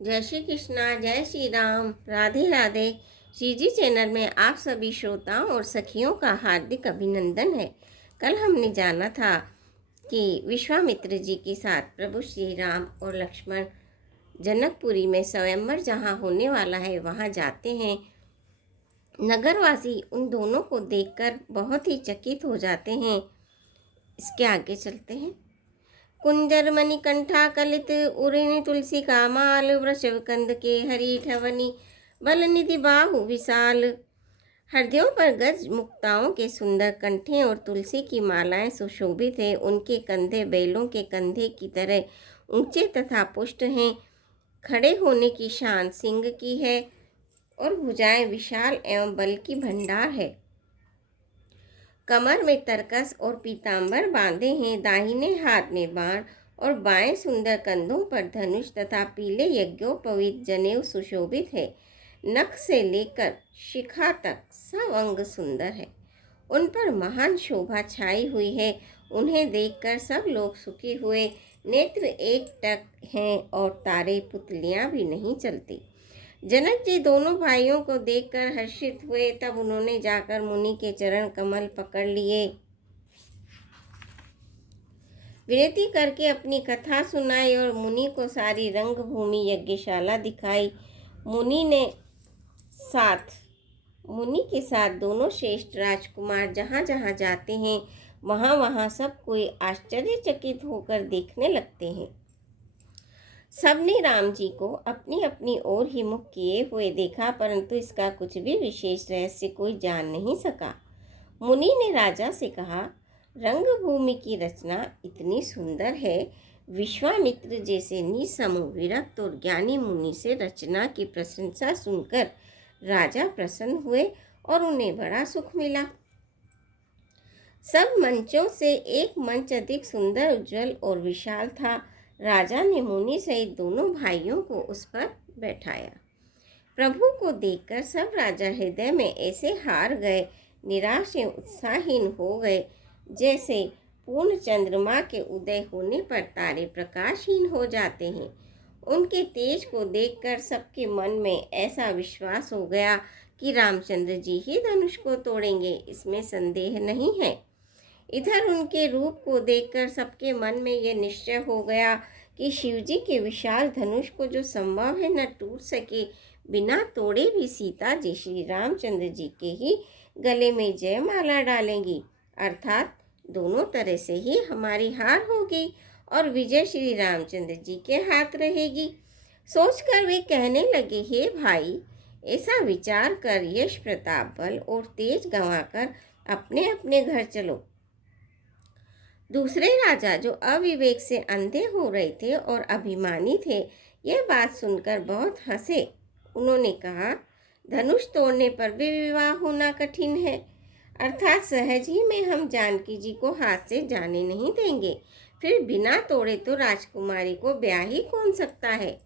जय श्री कृष्णा, जय श्री राम, राधे राधे। श्री जी चैनल में आप सभी श्रोताओं और सखियों का हार्दिक अभिनंदन है। कल हमने जाना था कि विश्वामित्र जी के साथ प्रभु श्री राम और लक्ष्मण जनकपुरी में स्वयंवर जहाँ होने वाला है वहाँ जाते हैं। नगरवासी उन दोनों को देखकर बहुत ही चकित हो जाते हैं। इसके आगे चलते हैं। कुंजर मणिकंठा कलित उरिणी तुलसी का माल वृषभ कंद के हरी ठवनी बल निधि बाहु विशाल। हृदयों पर गज मुक्ताओं के सुंदर कंठे और तुलसी की मालाएं सुशोभित है। उनके कंधे बैलों के कंधे की तरह ऊंचे तथा पुष्ट हैं। खड़े होने की शान सिंह की है और भुजाएं विशाल एवं बल की भंडार है। कमर में तरकस और पीतांबर बांधे हैं। दाहिने हाथ में बाण और बाएं सुंदर कंधों पर धनुष तथा पीले यज्ञोपवीत जनेऊ सुशोभित है। नख से लेकर शिखा तक सब अंग सुंदर है। उन पर महान शोभा छाई हुई है। उन्हें देखकर सब लोग सुखी हुए। नेत्र एक टक हैं और तारे पुतलियां भी नहीं चलती। जनक जी दोनों भाइयों को देखकर हर्षित हुए। तब उन्होंने जाकर मुनि के चरण कमल पकड़ लिए, विनती करके अपनी कथा सुनाई और मुनि को सारी रंगभूमि यज्ञशाला दिखाई। मुनि के साथ दोनों श्रेष्ठ राजकुमार जहाँ जहाँ जाते हैं वहाँ वहाँ सब कोई आश्चर्यचकित होकर देखने लगते हैं। सबने राम जी को अपनी अपनी ओर ही मुख किए हुए देखा, परंतु इसका कुछ भी विशेष रहस्य कोई जान नहीं सका। मुनि ने राजा से कहा, रंगभूमि की रचना इतनी सुंदर है। विश्वामित्र जैसे निसमूह विरक्त और ज्ञानी मुनि से रचना की प्रशंसा सुनकर राजा प्रसन्न हुए और उन्हें बड़ा सुख मिला। सब मंचों से एक मंच अधिक सुंदर, उज्जवल और विशाल था। राजा ने मुनि सहित दोनों भाइयों को उस पर बैठाया। प्रभु को देखकर सब राजा हृदय में ऐसे हार गए, निराश एवं उत्साहहीन हो गए, जैसे पूर्ण चंद्रमा के उदय होने पर तारे प्रकाशहीन हो जाते हैं। उनके तेज को देखकर सबके मन में ऐसा विश्वास हो गया कि रामचंद्र जी ही धनुष को तोड़ेंगे, इसमें संदेह नहीं है। इधर उनके रूप को देखकर सबके मन में यह निश्चय हो गया कि शिवजी के विशाल धनुष को जो संभव है न टूट सके, बिना तोड़े भी सीता जी श्री रामचंद्र जी के ही गले में जयमाला डालेंगी, अर्थात दोनों तरह से ही हमारी हार होगी और विजय श्री रामचंद्र जी के हाथ रहेगी। सोचकर वे कहने लगे, हे भाई, ऐसा विचार कर यश प्रताप बल और तेज गंवाकर अपने अपने घर चलो। दूसरे राजा जो अविवेक से अंधे हो रहे थे और अभिमानी थे, यह बात सुनकर बहुत हंसे। उन्होंने कहा, धनुष तोड़ने पर भी विवाह होना कठिन है, अर्थात सहज ही में हम जानकी जी को हाथ से जाने नहीं देंगे। फिर बिना तोड़े तो राजकुमारी को ब्याह ही कौन सकता है।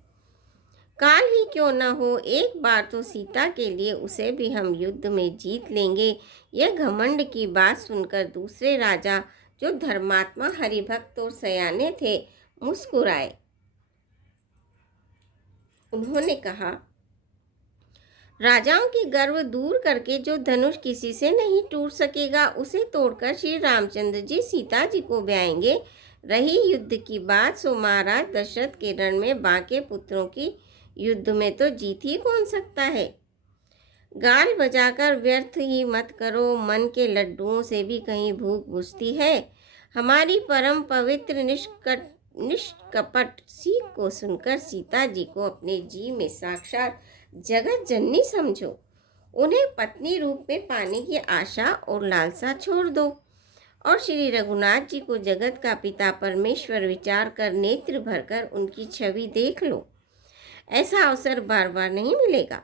काल ही क्यों न हो, एक बार तो सीता के लिए उसे भी हम युद्ध में जीत लेंगे। यह घमंड की बात सुनकर दूसरे राजा जो धर्मात्मा हरिभक्त और सयाने थे मुस्कुराए। उन्होंने कहा, राजाओं की गर्व दूर करके जो धनुष किसी से नहीं टूट सकेगा, उसे तोड़कर श्री रामचंद्र जी सीता जी को ब्याएंगे। रही युद्ध की बात, सो महाराज दशरथ के रण में बाके पुत्रों की युद्ध में तो जीत ही कौन सकता है। गाल बजाकर व्यर्थ ही मत करो, मन के लड्डुओं से भी कहीं भूख बुझती है। हमारी परम पवित्र निष्कपट सीख को सुनकर सीता जी को अपने जी में साक्षात जगत जननी समझो। उन्हें पत्नी रूप में पाने की आशा और लालसा छोड़ दो और श्री रघुनाथ जी को जगत का पिता परमेश्वर विचार कर नेत्र भरकर उनकी छवि देख लो। ऐसा अवसर बार बार नहीं मिलेगा।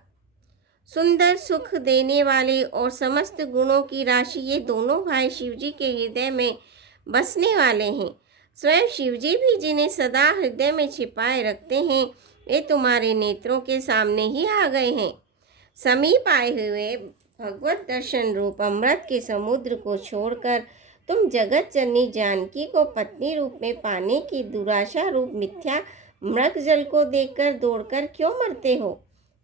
सुंदर, सुख देने वाले और समस्त गुणों की राशि ये दोनों भाई शिवजी के हृदय में बसने वाले हैं। स्वयं शिवजी भी जिन्हें सदा हृदय में छिपाए रखते हैं, वे तुम्हारे नेत्रों के सामने ही आ गए हैं। समीप आए हुए भगवत दर्शन रूप अमृत के समुद्र को छोड़कर तुम जगत जननी जानकी को पत्नी रूप में पाने की दुराशा रूप मिथ्या मृग जल को देखकर दौड़कर क्यों मरते हो?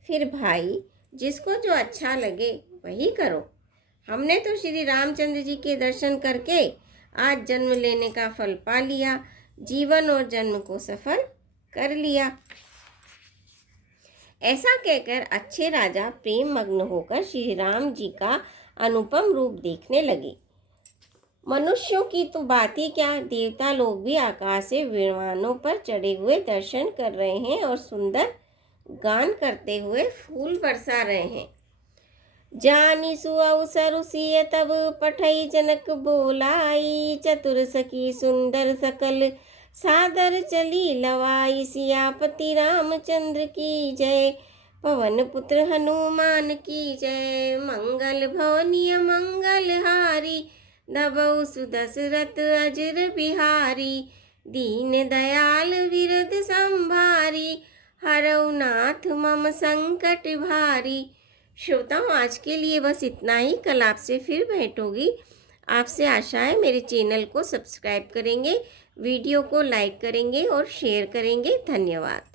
फिर भाई, जिसको जो अच्छा लगे वही करो। हमने तो श्री रामचंद्र जी के दर्शन करके आज जन्म लेने का फल पा लिया, जीवन और जन्म को सफल कर लिया। ऐसा कहकर अच्छे राजा प्रेम मग्न होकर श्री राम जी का अनुपम रूप देखने लगे। मनुष्यों की तो बात ही क्या, देवता लोग भी आकाश से विमानों पर चढ़े हुए दर्शन कर रहे हैं और सुंदर गान करते हुए फूल बरसा रहे हैं। जानी सुअवसर सिय तब पठई जनक बोलाई, चतुर सखी सुंदर सकल सादर चली लवाई। सियापति रामचंद्र की जय, पवन पुत्र हनुमान की जय। मंगल भवनीय मंगल हारी, नभौ सुदशरथ अजर बिहारी। दीन दयाल विरद संभारी, हरौ नाथ मम संकट भारी। श्रोताओं, आज के लिए बस इतना ही। कल आपसे फिर भेंट होगी। आपसे आशा है मेरे चैनल को सब्सक्राइब करेंगे, वीडियो को लाइक करेंगे और शेयर करेंगे। धन्यवाद।